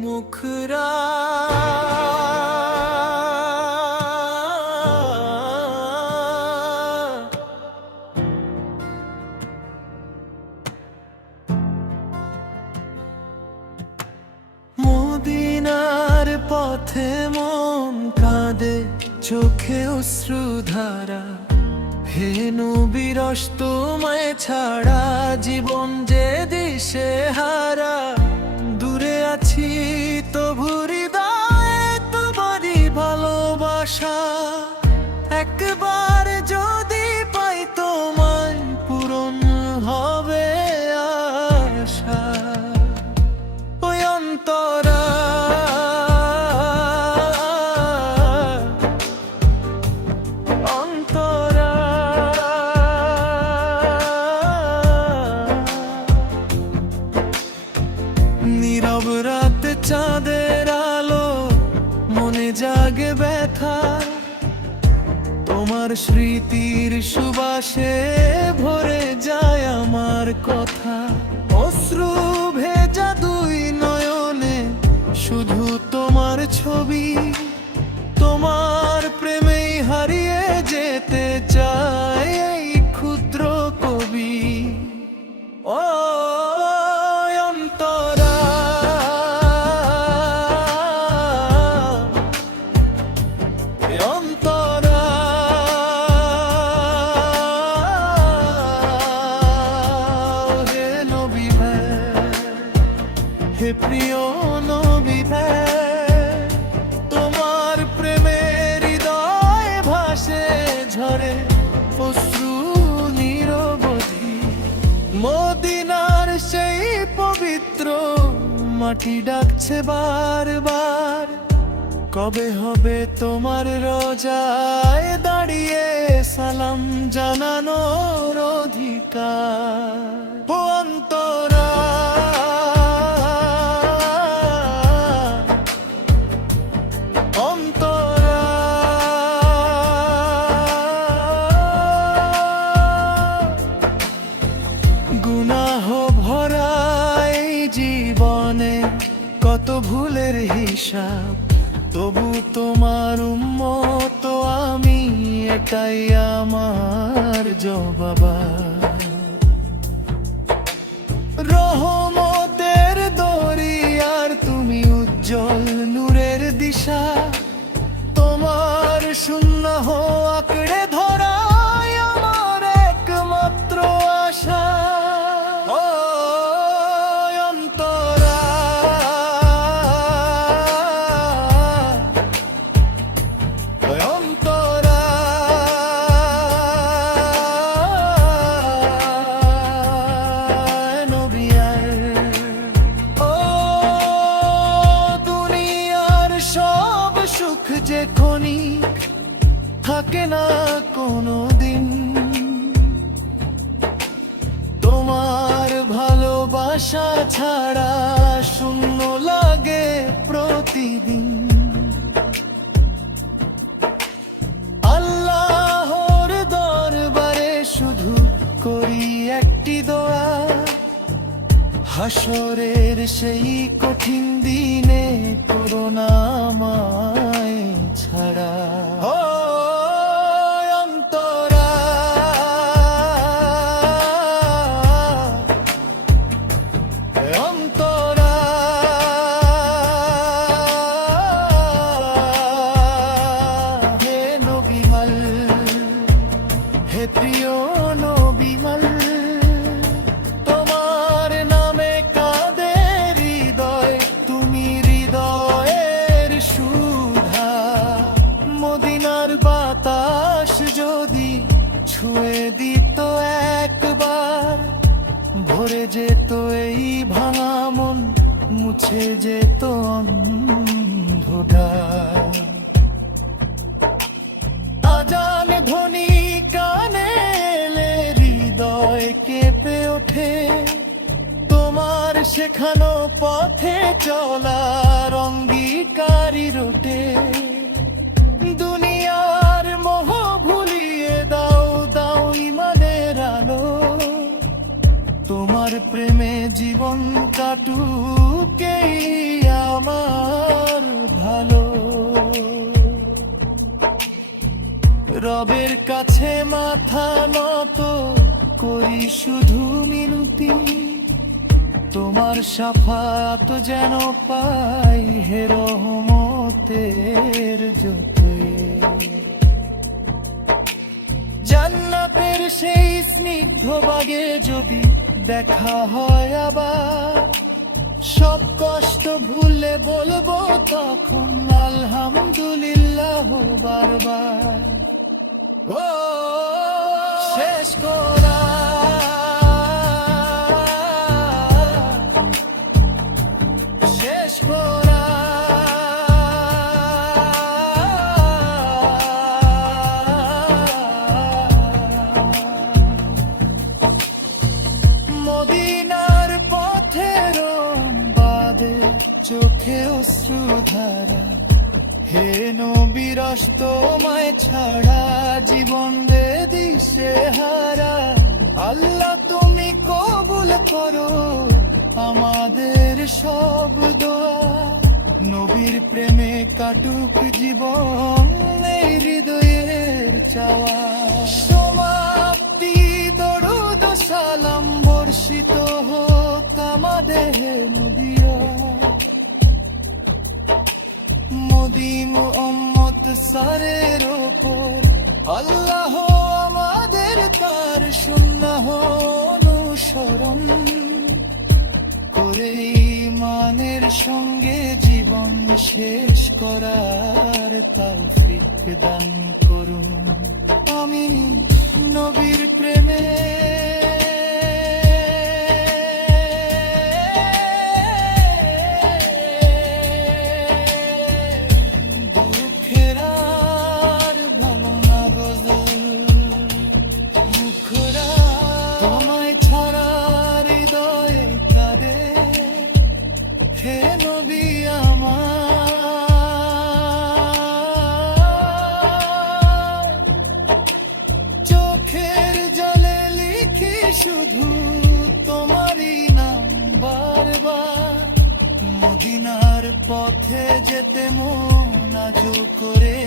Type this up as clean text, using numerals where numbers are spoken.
মুখরা মদিনার পথে মন কাঁদে, চোখে অশ্রুধারা। হে নবী রস তোমায় ছাড়া জীবন যে দিশে হারা। দূরে আছি তবু হৃদয়ে তোমারই ভালোবাসা। একবার যদি পাই তোমায় পূরণ হবে আশা। ওই অন্তরা অন্তরা নীরব রাতে চাঁদের আলো, মনে জাগে ব্যথা। তোমার স্মৃতির সুবাসে ভরে যায় আমার কথা। অশ্রু ভেজা দুই নয়নে শুধু তোমার ছবি। তোমার প্রেমেই হারিয়ে যেতে চায় এই ক্ষুদ্র কবি। ও অন্তরা অন্তরা হে নবী হে প্রিয় নবী, তোমার প্রেমের হৃদয় ভাসে ঝরে অশ্রু নিরবধি। মদিনার সেই পবিত্র মাটি ডাকছে বারবার। কবে হবে তোমার রোজায় দাঁড়িয়ে সালাম জানানোর অধিকার। ও অন্তরা অন্তরা গুনাহ ভরা এই জীবনে কত ভুলের হিসাব। তবু তোমার উম্মত আমি, এটাই আমার জবাব। রহমতের দরিয়ার তুমি উজ্জ্বল নূরের দিশা। তোমার শূন্য আঁকড়ে ধরাই আমার একমাত্র আশা। ও অন্তরা অন্তরা নবী ও দুনিয়ার সব সুখ যে ক্ষণিক থাকে না কোনো দিন। তোমার ভালোবাসা ছাড়া শূন্য লাগে প্রতিদিন। আল্লাহর দরবারে শুধু করি একটি দোয়া। হাসরের সেই কঠিন দিনে করোনা আমায় ছাড়া। ও অন্তরা অন্তরা হে নবী হে প্রিয় নবী, তোমার নামে কাঁদে হৃদয়। তুমি হৃদয়ের সুধা। মদিনার বাতাস যদি ছুঁয়ে দিত একবার, ভরে যেত এই ভাঙা মন, মুছে যেত অন্ধকার। আজান ধ্বনি কানে শেখানো পথে চলার অঙ্গীকারী রোটে দুনিয়ার মোহ ভুলিয়ে দাও দাও ইমানের আলো তোমার প্রেমে জীবন কাটুকেই আমার ভালো রবের কাছে মাথা নত করি শুধু মিনতি তোমার শাফাত যেন পাই হে রহমতের জ্যোতি জান্নাতের সেই স্নিগ্ধ বাগে যদি দেখা হয় আবার সব কষ্ট ভুলে বলবো তখন আলহামদুলিল্লাহ বারবার ও শেষ করা শেষ করা মদিনার পথের বাদে চোখে অশ্রুধারা হে নবীরস তোমায় ছাড়া জীবন রে দিশে হারা আল্লাহ তুমি কবুল করো আমাদের সব দোয়া নবীর প্রেমে কাটুক জীবন এই হৃদয়ের চাওয়া সমাপ্তি দরুদ সালাম বর্ষিত হোক আমাদের নবীরা মোদি মুহাম্মদ সারের ওপর আল্লাহ আমাদের তার সুন্নাহ অনুসরণ করে ঈমানের সঙ্গে জীবন শেষ করার তৌফিক দান করুন আমিন নবীর প্রেমে হে নবী আমার চোখের জলে লিখি শুধু তোমারই নাম বারবার মদিনার পথে যেতে মন আজও করে